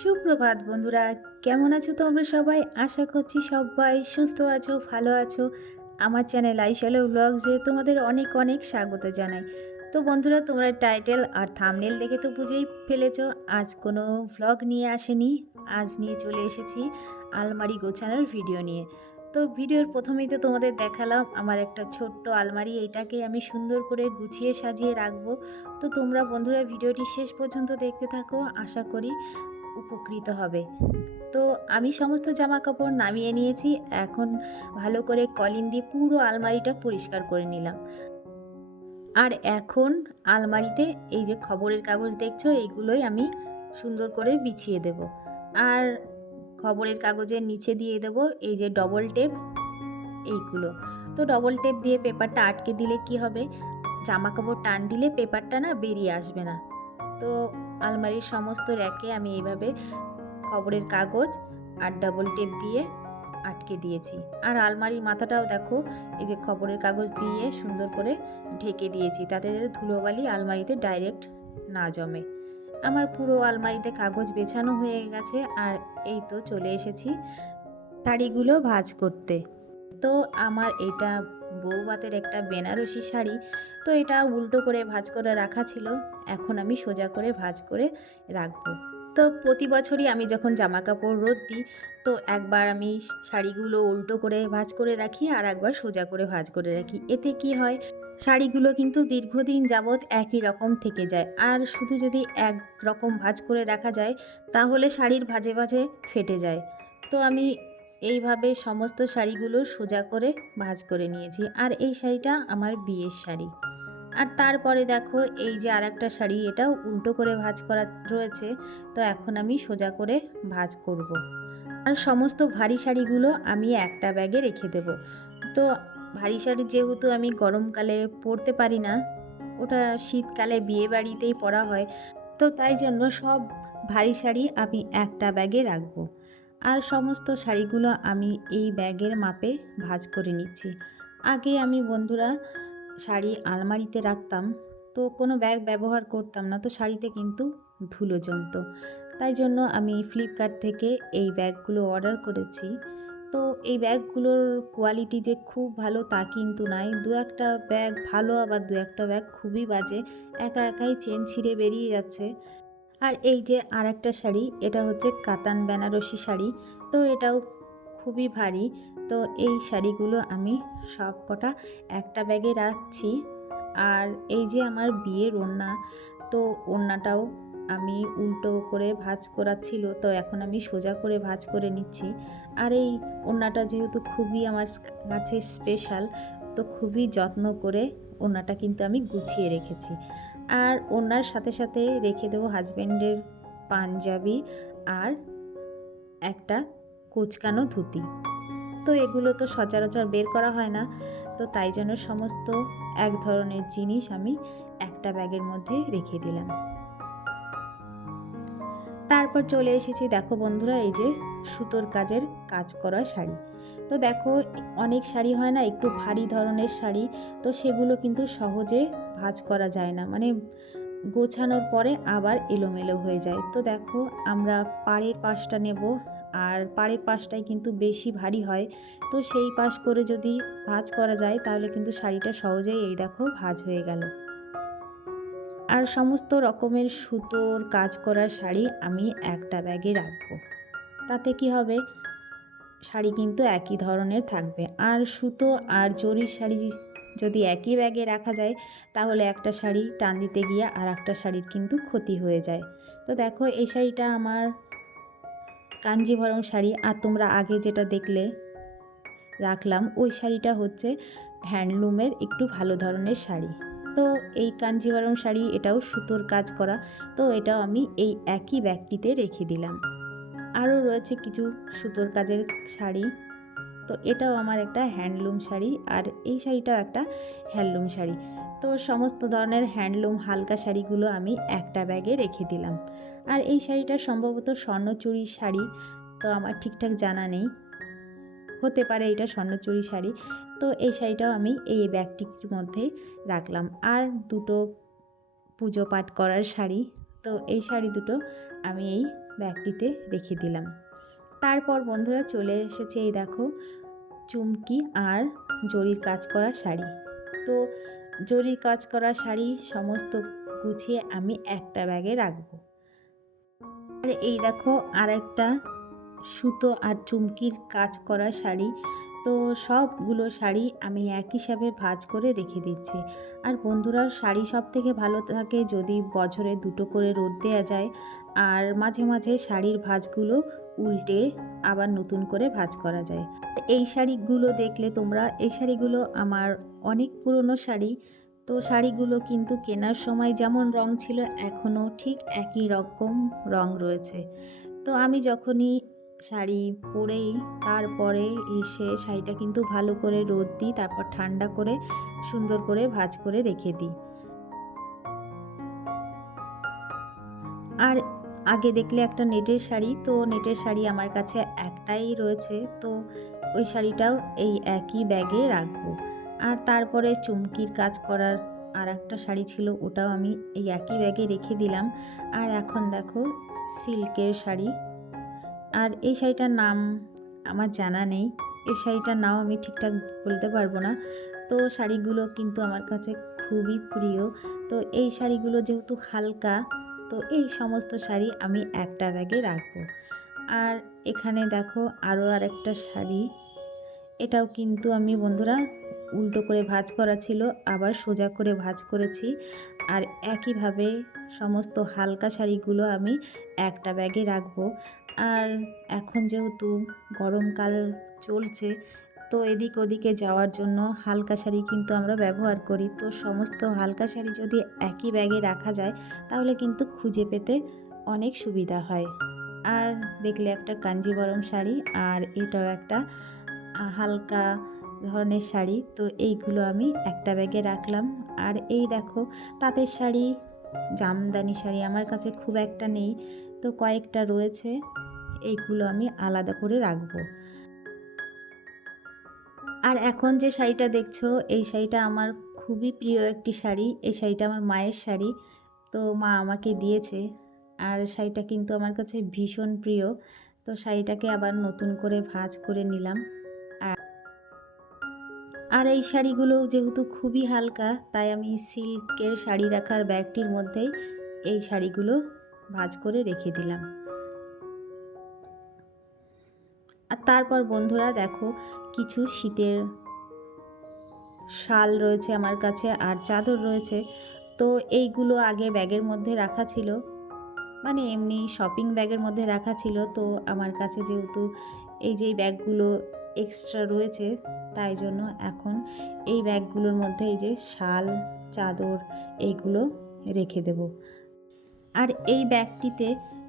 সুপ্রভাত বন্ধুরা, কেমন আছো তোমরা সবাই? আশা করছি সবাই সুস্থ আছো, ভালো আছো। আমার চ্যানেল আইসলে ব্লগসে তোমাদের অনেক অনেক স্বাগত জানাই। তো বন্ধুরা, তোমরা টাইটেল আর থামনেল দেখে তো বুঝেই ফেলেছো, আজ কোনো ভ্লগ নিয়ে আসেনি। আজ নিয়ে চলে এসেছি আলমারি গোছানোর ভিডিও নিয়ে। তো ভিডিওর প্রথমেই তো তোমাদের দেখালাম, আমার একটা ছোট্ট আলমারি এইটাকে আমি সুন্দর করে গুছিয়ে সাজিয়ে রাখব। তো তোমরা বন্ধুরা ভিডিওটি শেষ পর্যন্ত দেখতে থাকো, আশা করি। উপকৃত হবে। তো আমি সমস্ত জামা কাপড় নামিয়ে নিয়েছি, এখন ভালো করে কলিন দিয়ে পুরো আলমারিটা পরিষ্কার করে নিলাম। আর এখন আলমারিতে এই যে খবরের কাগজ দেখছ, এইগুলোই আমি সুন্দর করে বিছিয়ে দেব। আর খবরের কাগজের নিচে দিয়ে দেব এই যে ডবল টেপ এইগুলো। তো ডবল টেপ দিয়ে পেপারটা আটকে দিলে কি হবে? জামা কাপড় টান দিলে পেপারটা না বেরিয়ে আসবে না। তো আলমারির সমস্ত র্যাকে আমি এইভাবে খবরের কাগজ আর ডাবল টেপ দিয়ে আটকে দিয়েছি। আর আলমারির মাথাটাও দেখো, এই যে খবরের কাগজ দিয়ে সুন্দর করে ঢেকে দিয়েছি, তাতে যাতে ধুলোবালি আলমারিতে ডাইরেক্ট না জমে। আমার পুরো আলমারিতে কাগজ বেছানো হয়ে গেছে আর এই তো চলে এসেছি শাড়িগুলো ভাজ করতে। তো আমার এটা বৌবাতের একটা বেনারসি শাড়ি, তো এটা উল্টো করে ভাঁজ করে রাখা ছিল। এখন আমি সোজা করে ভাঁজ করে রাখব। তো প্রতি বছরই আমি যখন জামা কাপড় রোদ দিই তো একবার আমি শাড়িগুলো উল্টো করে ভাঁজ করে রাখি আর একবার সোজা করে ভাঁজ করে রাখি। এতে কি হয়, শাড়িগুলো কিন্তু দীর্ঘদিন যাবৎ একই রকম থেকে যায়। আর শুধু যদি এক রকম ভাঁজ করে রাখা যায়, তাহলে শাড়ির ভাঁজে ভাঁজে ফেটে যায়। তো আমি এইভাবে সমস্ত শাড়িগুলো সোজা করে ভাঁজ করে নিয়েছি। আর এই শাড়িটা আমার বিয়ের শাড়ি। আর তারপরে দেখো, এই যে আর একটা শাড়ি, এটাও উল্টো করে ভাঁজ করা রয়েছে। তো এখন আমি সোজা করে ভাঁজ করব। আর সমস্ত ভারী শাড়িগুলো আমি একটা ব্যাগে রেখে দেব। তো ভারী শাড়ি যেহেতু আমি গরমকালে পরতে পারি না, ওটা শীতকালে বিয়ে বাড়িতেই পরা হয়। তো তাই জন্য সব ভারী শাড়ি আমি একটা ব্যাগে রাখব। আর সমস্ত শাড়িগুলো আমি এই ব্যাগের মাপে ভাঁজ করে নিচ্ছি। আগে আমি বন্ধুরা শাড়ি আলমারিতে রাখতাম, তো কোনো ব্যাগ ব্যবহার করতাম না, তো শাড়িতে কিন্তু ধুলো জমতো। তাই জন্য আমি ফ্লিপকার্ট থেকে এই ব্যাগগুলো অর্ডার করেছি। তো এই ব্যাগগুলোর কোয়ালিটি যে খুব ভালো তা কিন্তু নাই। দু একটা ব্যাগ ভালো, আবার দু একটা ব্যাগ খুবই বাজে। একা একাই চেন ছিঁড়ে বেরিয়ে যাচ্ছে। আর এই যে আর একটা শাড়ি, এটা হচ্ছে কাতান বেনারসি শাড়ি। তো এটাও খুবই ভারী। তো এই শাড়িগুলো আমি সব কটা একটা ব্যাগে রাখছি। আর এই যে আমার বিয়ের ওড়না, তো ওড়নাটাও আমি উল্টো করে ভাঁজ করা ছিল, তো এখন আমি সোজা করে ভাজ করে নিচ্ছি। আর এই ওড়নাটা যেহেতু খুবই আমার কাছে স্পেশাল তো খুবই যত্ন করে ওড়নাটা কিন্তু আমি গুছিয়ে রেখেছি। আর ওনার সাথে সাথে রেখে দেবো হাজব্যান্ডের পাঞ্জাবি আর একটা কুচকানো ধুতি। তো এগুলো তো সচরাচর বের করা হয় না। তো তাই জন্য সমস্ত এক ধরনের জিনিস আমি একটা ব্যাগের মধ্যে রেখে দিলাম। তারপর চলে এসেছি, দেখো বন্ধুরা, এই যে সুতোর কাজের কাজ করা শাড়ি। তো দেখো, অনেক শাড়ি হয় না, একটু ভারী ধরনের শাড়ি, তো সেগুলো কিন্তু সহজে ভাঁজ করা যায় না। মানে গোছানোর পরে আবার এলোমেলো হয়ে যায়। তো দেখো, আমরা পাড়ের পাশটা নেব, আর পাড়ের পাশটাই কিন্তু বেশি ভারী হয়। তো সেই পাশ করে যদি ভাঁজ করা যায়, তাহলে কিন্তু শাড়িটা সহজেই এই দেখো ভাঁজ হয়ে গেল। আর সমস্ত রকমের সুতোর কাজ করা শাড়ি আমি একটা ব্যাগে রাখব। তাতে কি হবে? শাড়ি কিন্তু একই ধরনের থাকবে। আর সুতো আর জরির শাড়ি যদি একই ব্যাগে রাখা যায়, তাহলে একটা শাড়ি টান দিতে গিয়ে আর একটা শাড়ির কিন্তু ক্ষতি হয়ে যায়। তো দেখো, এই শাড়িটা আমার কাঞ্জিভরম শাড়ি। আর তোমরা আগে যেটা দেখলে রাখলাম, ওই শাড়িটা হচ্ছে হ্যান্ডলুমের একটু ভালো ধরনের শাড়ি। তো এই কাঞ্জিভরম শাড়ি, এটাও সুতোর কাজ করা। তো এটাও আমি এই একই ব্যাগটিতে রেখে দিলাম। আরও রয়েছে কিছু সুতোর কাজের শাড়ি। তো এটাও আমার একটা হ্যান্ডলুম শাড়ি আর এই শাড়িটাও একটা হ্যান্ডলুম শাড়ি। তো সমস্ত ধরনের হ্যান্ডলুম হালকা শাড়িগুলো আমি একটা ব্যাগে রেখে দিলাম। আর এই শাড়িটা সম্ভবত স্বর্ণচুরি শাড়ি, তো আমার ঠিকঠাক জানা নেই। হতে পারে এটা স্বর্ণচুরি শাড়ি। তো এই শাড়িটাও আমি এই ব্যাগটির মধ্যে রাখলাম। আর দুটো পুজো পাঠ করার শাড়ি, তো এই শাড়ি দুটো আমি এই ব্যাগটিতে রেখে দিলাম। তারপর বন্ধুরা চলে এসেছে এই দেখো চুমকি আর জরির কাজ করা শাড়ি। তো জরির কাজ করা শাড়ি সমস্ত গুছিয়ে আমি একটা ব্যাগে রাখব। আর এই দেখো আর একটা সুতো আর চুমকির কাজ করা শাড়ি তো সবগুলো শাড়ি আমি এক হিসাবে ভাঁজ করে রেখে দিচ্ছি। আর বন্ধুরা শাড়ি সব থেকে ভালো থাকে যদি বছরে দুটো করে রোদ দেওয়া যায়, আর মাঝে মাঝে শাড়ির ভাঁজগুলো উল্টে আবার নতুন করে ভাঁজ করা যায়। এই শাড়িগুলো দেখলে তোমরা, এই শাড়িগুলো আমার অনেক পুরনো শাড়ি, তো শাড়িগুলো কিন্তু কেনার সময় যেমন রং ছিল, এখনও ঠিক একই রকম রং রয়েছে। তো আমি যখনই শাড়ি পরেই তারপরে এসে শাড়িটা কিন্তু ভালো করে রোদ দিই, তারপর ঠান্ডা করে সুন্দর করে ভাঁজ করে রেখে দিই। আর আগে দেখলে একটা নেটের শাড়ি, তো নেটের শাড়ি আমার কাছে একটাই রয়েছে, তো ওই শাড়িটাও এই একই ব্যাগে রাখব। আর তারপরে চুমকির কাজ করার আর একটা শাড়ি ছিল, ওটাও আমি এই একই ব্যাগে রেখে দিলাম। আর এখন দেখো, সিল্কের শাড়ি। আর এই শাড়িটার নাম আমার জানা নেই। এই শাড়িটার নাম আমি ঠিকঠাক বলতে পারব না। তো শাড়িগুলো কিন্তু আমার কাছে খুবই প্রিয়। তো এই শাড়িগুলো যেহেতু হালকা, তো এই সমস্ত শাড়ি আমি একটা ব্যাগে রাখব। আর এখানে দেখো আরও আর একটা শাড়ি। এটাও কিন্তু আমি বন্ধুরা উল্টো করে ভাজ করা ছিল, আবার সোজা করে ভাজ করেছি। আর একইভাবে সমস্ত হালকা শাড়িগুলো আমি একটা ব্যাগে রাখব। আর এখন যেহেতু গরমকাল চলছে, তো এদিক ওদিকে যাওয়ার জন্য হালকা শাড়ি কিন্তু আমরা ব্যবহার করি। তো সমস্ত হালকা শাড়ি যদি একই ব্যাগে রাখা যায়, তাহলে কিন্তু খুঁজে পেতে অনেক সুবিধা হয়। আর দেখলে একটা কাঞ্জিবরম শাড়ি আর এটাও একটা হালকা ধরনের শাড়ি। তো এইগুলো আমি একটা ব্যাগে রাখলাম। আর এই দেখো, তাঁতের শাড়ি, জামদানি শাড়ি আমার কাছে খুব একটা নেই। তো কয়েকটা রয়েছে। এইগুলো আমি আলাদা করে রাখব। আর এখন যে শাড়িটা দেখছ, এই শাড়িটা আমার খুবই প্রিয় একটি শাড়ি। এই শাড়িটা আমার মায়ের শাড়ি, তো মা আমাকে দিয়েছে। আর শাড়িটা কিন্তু আমার কাছে ভীষণ প্রিয়। তো শাড়িটাকে আবার নতুন করে ভাঁজ করে নিলাম। আর এই শাড়িগুলো যেহেতু খুবই হালকা, তাই আমি সিল্কের শাড়ি রাখার ব্যাগটির মধ্যেই এই শাড়িগুলো ভাঁজ করে রেখে দিলাম। আর তারপর বন্ধুরা দেখো কিছু শীতের শাল রয়েছে আমার কাছে আর চাদর রয়েছে। তো এইগুলো আগে ব্যাগের মধ্যে রাখা ছিল। মানে এমনি শপিং ব্যাগের মধ্যে রাখা ছিল। তো আমার কাছে যেহেতু এই যে ব্যাগগুলো এক্সট্রা রয়েছে, তাই জন্য এখন এই ব্যাগগুলোর মধ্যে এই যে শাল, চাদর এইগুলো রেখে দেব। আর এই ব্যাগটিতে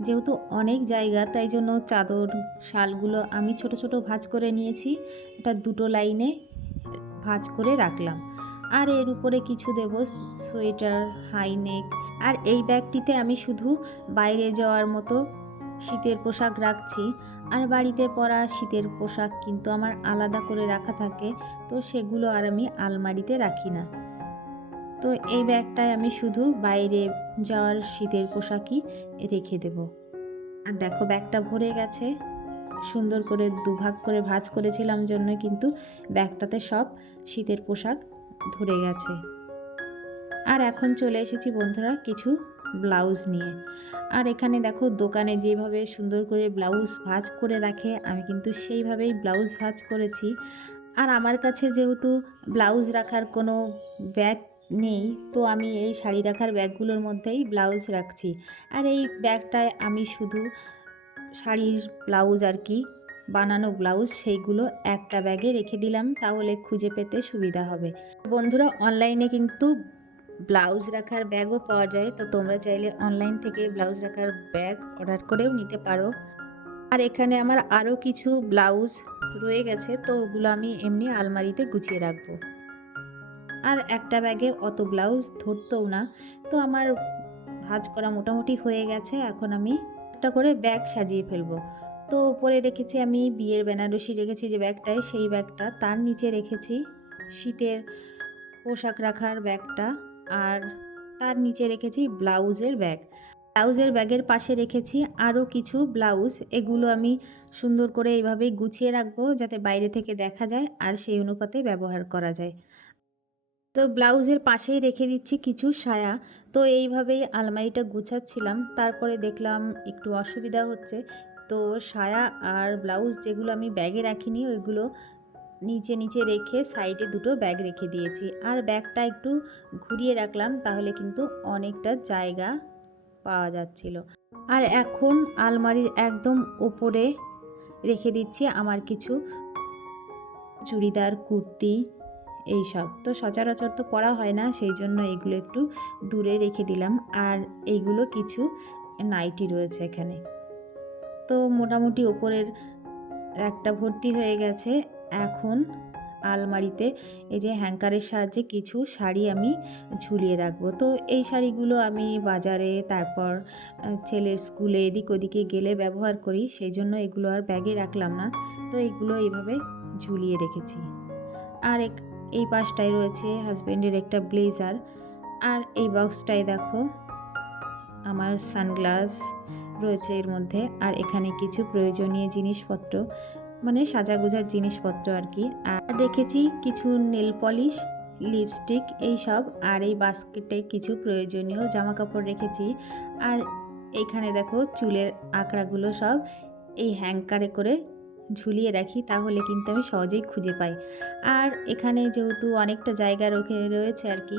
যেহেতু অনেক জায়গা, তাই জন্য চাদর, শালগুলো আমি ছোট ছোট ভাঁজ করে নিয়েছি। এটা দুটো লাইনে ভাঁজ করে রাখলাম। আর এর উপরে কিছু দেব সোয়েটার হাইনেক আর এই ব্যাগটিতে আমি শুধু বাইরে যাওয়ার মতো শীতের পোশাক রাখছি। আর বাড়িতে পরা শীতের পোশাক কিন্তু আমার আলাদা করে রাখা থাকে, তো সেগুলো আর আমি আলমারিতে রাখি না। তো এই ব্যাগটায় আমি শুধু বাইরে যাওয়ার শীতের পোশাকই রেখে দেব। আর দেখো ব্যাগটা ভরে গেছে। সুন্দর করে দুভাগ করে ভাঁজ করেছিলাম জন্য কিন্তু ব্যাগটাতে সব শীতের পোশাক ধরে গেছে। আর এখন চলে এসেছি বন্ধুরা কিছু ব্লাউজ নিয়ে। আর এখানে দেখো দোকানে যেভাবে সুন্দর করে ব্লাউজ ভাজ করে রাখে, আমি কিন্তু সেইভাবেই ব্লাউজ ভাঁজ করেছি। আর আমার কাছে যেহেতু ব্লাউজ রাখার কোনো ব্যাগ নেই। তো আমি এই শাড়ি রাখার ব্যাগগুলোর মধ্যেই ব্লাউজ রাখছি। আর এই ব্যাগটায় আমি শুধু শাড়ির ব্লাউজ আর কি, বানানো ব্লাউজ, সেইগুলো একটা ব্যাগে রেখে দিলাম, তাহলে খুঁজে পেতে সুবিধা হবে। বন্ধুরা, অনলাইনে কিন্তু ব্লাউজ রাখার ব্যাগও পাওয়া যায়। তো তোমরা চাইলে অনলাইন থেকে ব্লাউজ রাখার ব্যাগ অর্ডার করেও নিতে পারো। আর এখানে আমার আরও কিছু ব্লাউজ রয়ে গেছে, তো ওগুলো আমি এমনি আলমারিতে গুছিয়ে রাখব। আর একটা ব্যাগে অত ব্লাউজ ধরতেও না। তো আমার ভাজ করা মোটামুটি হয়ে গেছে। এখন আমি একটা করে ব্যাগ সাজিয়ে ফেলব। তো উপরে রেখেছি আমি বিয়ের বেনারসি রেখেছি যে ব্যাগটায়, সেই ব্যাগটা। তার নিচে রেখেছি শীতের পোশাক রাখার ব্যাগটা আর তার নিচে রেখেছি ব্লাউজের ব্যাগ। ব্লাউজের ব্যাগের পাশে রেখেছি আরও কিছু ব্লাউজ। এগুলো আমি সুন্দর করে এইভাবেই গুছিয়ে রাখব যাতে বাইরে থেকে দেখা যায় আর সেই অনুপাতে ব্যবহার করা যায়। তো ব্লাউজের পাশেই রেখে দিচ্ছি কিছু সায়া। তো এইভাবেই আলমারিটা গুছাচ্ছিলাম। তারপরে দেখলাম একটু অসুবিধা হচ্ছে। তো সায়া আর ব্লাউজ যেগুলো আমি ব্যাগে রাখিনি, ওইগুলো নিচে নিচে রেখে সাইডে দুটো ব্যাগ রেখে দিয়েছি। আর ব্যাগটা একটু ঘুরিয়ে রাখলাম, তাহলে কিন্তু অনেকটা জায়গা পাওয়া যাচ্ছিল। আর এখন আলমারির একদম ওপরে রেখে দিচ্ছি আমার কিছু চুড়িদার, কুর্তি এই সব তো সচরাচর তো পরা হয় না, সেই জন্য এগুলো একটু দূরে রেখে দিলাম। আর এইগুলো কিছু নাইটি রয়েছে এখানে। তো মোটামুটি ওপরের একটা ভর্তি হয়ে গেছে। এখন আলমারিতে এই যে হ্যাঙ্কারের সাহায্যে কিছু শাড়ি আমি ঝুলিয়ে রাখব। তো এই শাড়িগুলো আমি বাজারে, তারপর ছেলের স্কুলে এদিক ওদিকে গেলে ব্যবহার করি, সেই জন্য এগুলো আর ব্যাগে রাখলাম না। তো এগুলো এইভাবে ঝুলিয়ে রেখেছি। আর এক এই পাশটায় রয়েছে হাজব্যান্ডের একটা ব্লেজার আর এই বক্সটায় দেখো আমার সানগ্লাস রয়েছে এর মধ্যে আর এখানে কিছু প্রয়োজনীয় জিনিসপত্র মানে সাজাগোজার জিনিসপত্র আর কি। আর রেখেছি কিছু নেল পলিশ লিপস্টিক এই সব আর এই বাস্কেটে কিছু প্রয়োজনীয় জামা কাপড় রেখেছি। আর এখানে দেখো চুলের আঁকড়াগুলো সব এই হ্যাঙ্কারে করে ঝুলিয়ে রাখি, তাহলে কিন্তু আমি সহজেই খুঁজে পাই। আর এখানে যেহেতু অনেকটা জায়গা রোখে, রয়েছে আর কি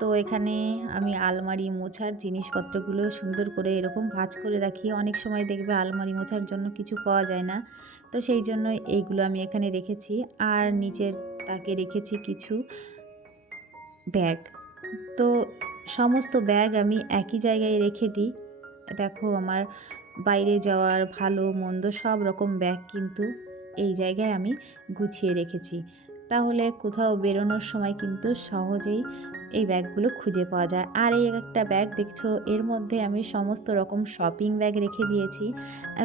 তো এখানে আমি আলমারি মোছার জিনিসপত্রগুলো সুন্দর করে এরকম ভাঁজ করে রাখি। অনেক সময় দেখবে আলমারি মোছার জন্য কিছু পাওয়া যায় না, তো সেই জন্য এইগুলো আমি এখানে রেখেছি। আর নিচের তাকে রেখেছি কিছু ব্যাগ। তো সমস্ত ব্যাগ আমি একই জায়গায় রেখে দিই। দেখো আমার বাইরে যাওয়ার ভালো, মন্দ সব রকম ব্যাগ কিন্তু এই জায়গায় আমি গুছিয়ে রেখেছি। তাহলে কোথাও বেরোনোর সময় কিন্তু সহজেই এই ব্যাগগুলো খুঁজে পাওয়া যায়। আর এই একটা ব্যাগ দেখছ, এর মধ্যে আমি সমস্ত রকম শপিং ব্যাগ রেখে দিয়েছি।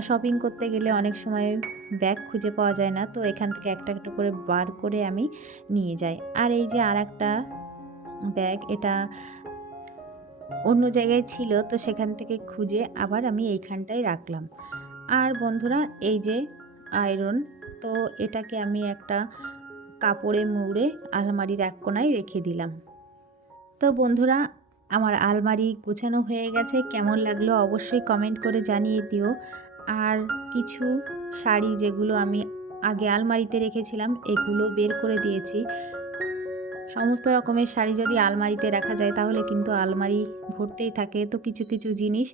শপিং করতে গেলে অনেক সময় ব্যাগ খুঁজে পাওয়া যায় না, তো এখান থেকে একটা একটা করে বার করে আমি নিয়ে যাই। আর এই যে আর একটা ব্যাগ, এটা অন্য জায়গায় ছিল, তো সেখান থেকে খুঁজে আবার আমি এইখানটায় রাখলাম। আর বন্ধুরা, এই যে আয়রন তো এটাকে আমি একটা কাপড়ে মুড়ে আলমারির এক কোনায় রেখে দিলাম। তো বন্ধুরা, আমার আলমারি গুছানো হয়ে গেছে। কেমন লাগল অবশ্যই কমেন্ট করে জানিয়ে দিও। আর কিছু শাড়ি যেগুলো আমি আগে আলমারিতে রেখেছিলাম, এগুলো বের করে দিয়েছি। সমস্ত রকমের শাড়ি যদি আলমারিতে রাখা যায় তাহলে কিন্তু আলমারি ভরতেই থাকে। তো কিছু কিছু জিনিস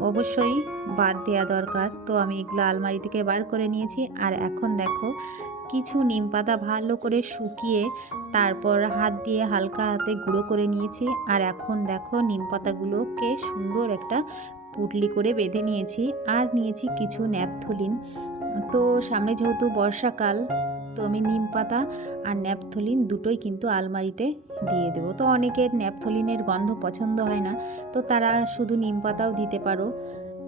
অবশ্যই বাদ দেওয়া দরকার। তো আমি এগুলো আলমারি থেকে বার করে নিয়েছি। আর এখন দেখো, কিছু নিম পাতা ভালো করে শুকিয়ে তারপর হাত দিয়ে হালকা হাতে গুঁড়ো করে নিয়েছি। আর এখন দেখো, নিম পাতাগুলোকে সুন্দর একটা পুটলি করে বেঁধে নিয়েছি। আর নিয়েছি কিছু ন্যাপথলিন। তো সামনে যেহেতু বর্ষাকাল তো আমি নিম পাতা আর ন্যাপথলিন দুটোই কিন্তু আলমারিতে দিয়ে দেবো। তো অনেকের ন্যাপথলিনের গন্ধ পছন্দ হয় না, তো তারা শুধু নিম পাতাও দিতে পারো।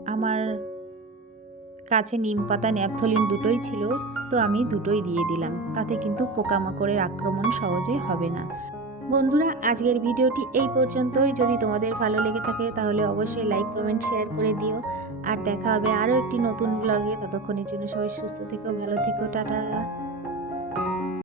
আমার কাছে নিম পাতা, ন্যাপথলিন দুটোই ছিল, তো আমি দুটোই দিয়ে দিলাম। তাতে কিন্তু পোকামাকড়ের আক্রমণ সহজে হবে না। বন্ধুরা, আজকের ভিডিওটি এই পর্যন্তই। যদি তোমাদের ভালো লেগে থাকে, তাহলে অবশ্যই লাইক, কমেন্ট, শেয়ার করে দিও। আর দেখা হবে আরও একটি নতুন ব্লগে ততক্ষণের জন্য সবাই সুস্থ থেকো, ভালো থেকো, টাটা।